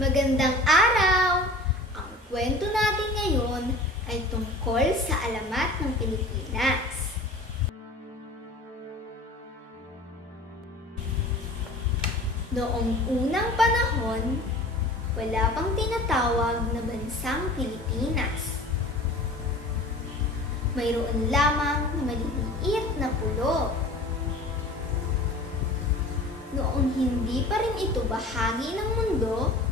Magandang araw! Ang kwento natin ngayon ay tungkol sa alamat ng Pilipinas. Noong unang panahon, wala pang tinatawag na bansang Pilipinas. Mayroon lamang na maliliit na pulo. Noong hindi pa rin ito bahagi ng mundo,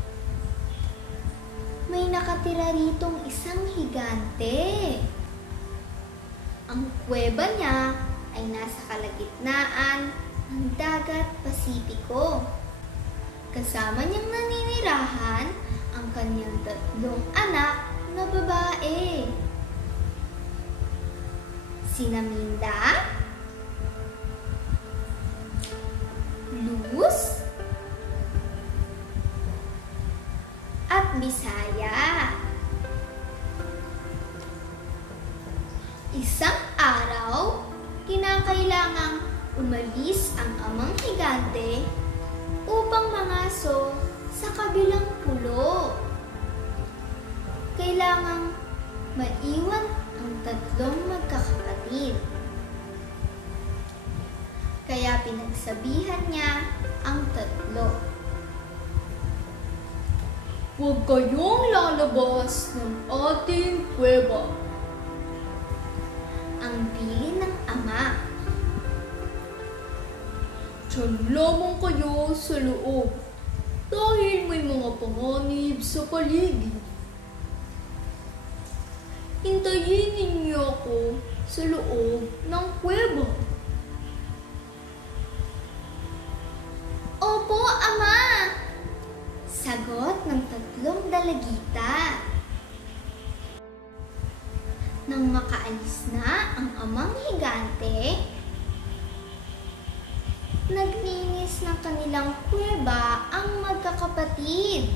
may nakatira ritong isang higante. Ang kuweba niya ay nasa kalagitnaan ng dagat Pasipiko. Kasama niyang naninirahan ang kanyang tatlong anak na babae. Sina Minda, Isang araw, kinakailangang umalis ang amang higante upang mangaso sa kabilang pulo. Kailangang maiwan ang tatlong magkakapatid. Kaya pinagsabihan niya ang tatlo. Huwag kayong lalabas ng ating kuweba. Ang bilin ng ama. Diyan lamang kayo sa loob dahil may mga panganib sa paligid. Hintayin ninyo ako sa loob ng kuweba. Opo, ama! Sagot ng tatlong dalagita. Nang makaalis na ang amang higante, naglinis ng kanilang kuweba ang magkakapatid.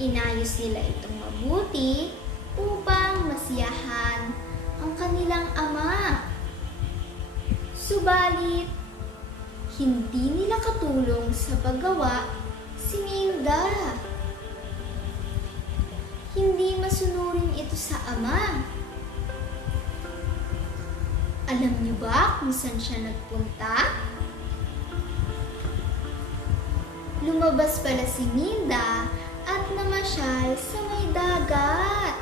Inayos nila itong mabuti upang masiyahan ang kanilang ama. Subalit, hindi nila katulong sa paggawa si Minda. Hindi masunurin ito sa ama. Alam niyo ba kung saan siya nagpunta? Lumabas pala si Minda at namasyal sa may dagat.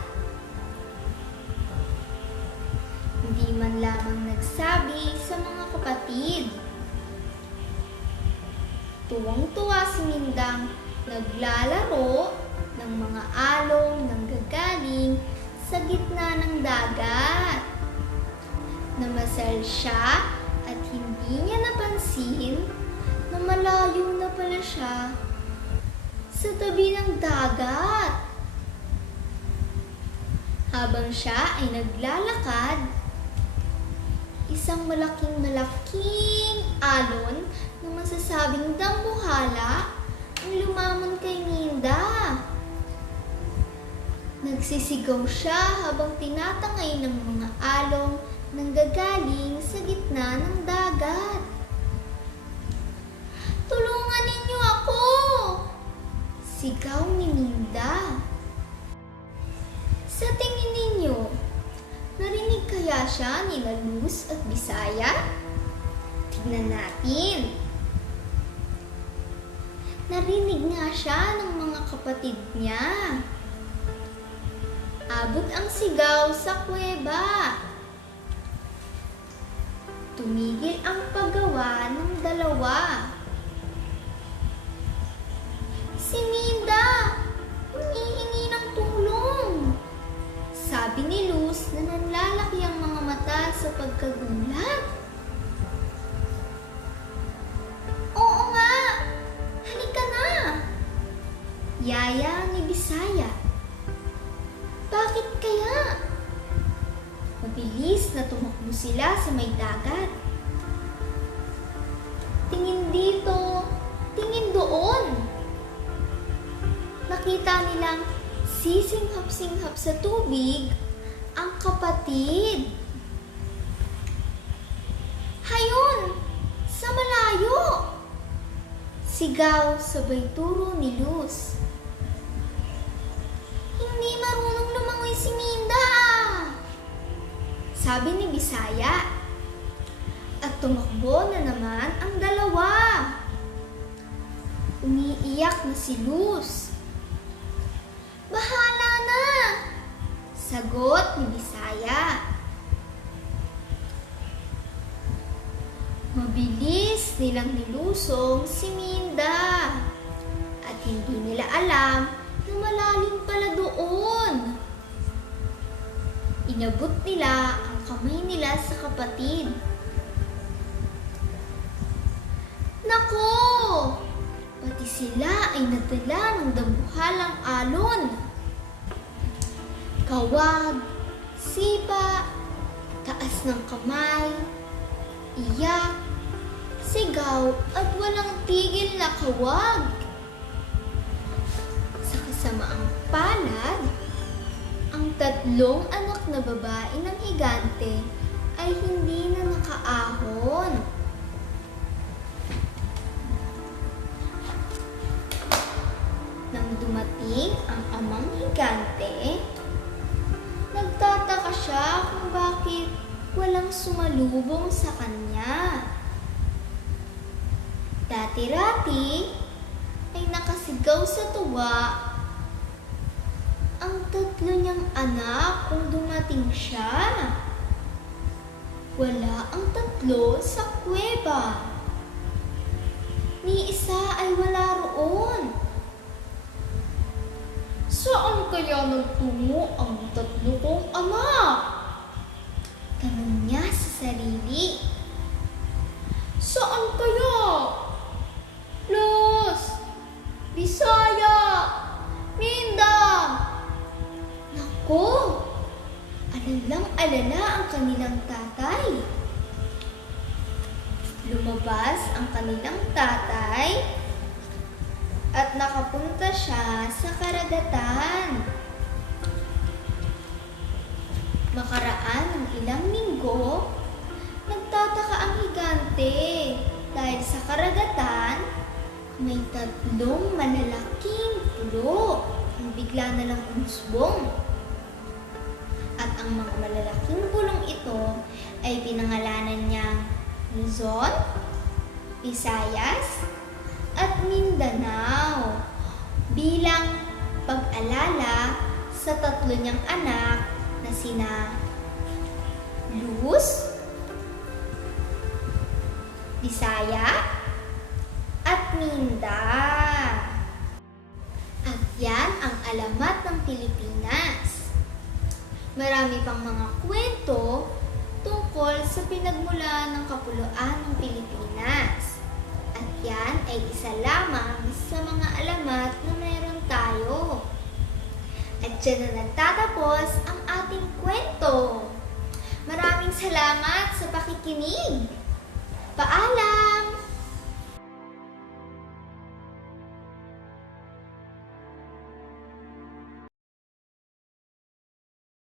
Hindi man lamang nagsabi sa mga kapatid. Tuwang-tuwa si Mindang naglalaro ng mga along nanggagaling sa gitna ng dagat. Namasal siya at hindi niya napansin na malayo na pala siya sa tabi ng dagat. Habang siya ay naglalakad, isang malaking malaking alon na masasabing dambuhala Nagsisigaw siya habang tinatangay ng mga along nanggagaling sa gitna ng dagat. Tulungan ninyo ako! Sigaw ni Minda. Sa tingin ninyo, narinig kaya siya ni Luz at Bisaya? Tignan natin. Narinig nga siya ng mga kapatid niya. Abot ang sigaw sa kuweba. Tumigil ang paggawa ng dalawa. Si Minda, humihingi ng tulong. Sabi ni Luz na nanlalaki ang mga mata sa pagkagulat. Na tumakbo sila sa may dagat. Tingin dito, tingin doon. Nakita nilang sisinghap-singhap sa tubig ang kapatid. Hayun! Sa malayo! Sigaw sabay turo ni Luz. Hindi marunong lumangoy si Minda! Sabi ni Bisaya. At tumakbo na naman ang dalawa. Umiiyak na si Luz. Bahala na! Sagot ni Bisaya. Mabilis nilang nilusong si Minda. At hindi nila alam na malalim pala doon. Inabot nila ang kamay nila sa kapatid. Nako! Pati sila ay nadala ng dambuhalang alon. Kawag, sipa, taas ng kamay, iyak, sigaw at walang tigil na kawag. Sa kasamaang palad, tatlong anak na babae ng higante ay hindi na nakaahon. Nang dumating ang amang higante, nagtataka siya kung bakit walang sumalubong sa kanya. Dati-rati ay nakasigaw sa tuwa ang tatlo niyang anak kung dumating siya. Wala ang tatlo sa kuweba. Ni isa ay wala roon. Saan kaya nagtungo ang tatlo kong anak? Tanong niya sa sarili. Saan kaya? Los! Bisaya! Alalang-alala ang kanilang tatay. Lumabas ang kanilang tatay at nakapunta siya sa karagatan. Makaraan ng ilang linggo, nagtataka ang higante dahil sa karagatan may tatlong malalaking pulo ang bigla na lang umusbong. Ang mga malalaking bulong ito ay pinangalanan niyang Luzon, Visayas, at Mindanao bilang pag-alala sa tatlo niyang anak na sina Luz, Bisaya, at Minda. At yan ang alamat ng Pilipinas. Marami pang mga kwento tungkol sa pinagmula ng kapuluan ng Pilipinas. At yan ay isa lamang sa mga alamat na meron tayo. At dyan na nagtatapos ang ating kwento. Maraming salamat sa pakikinig. Paalam!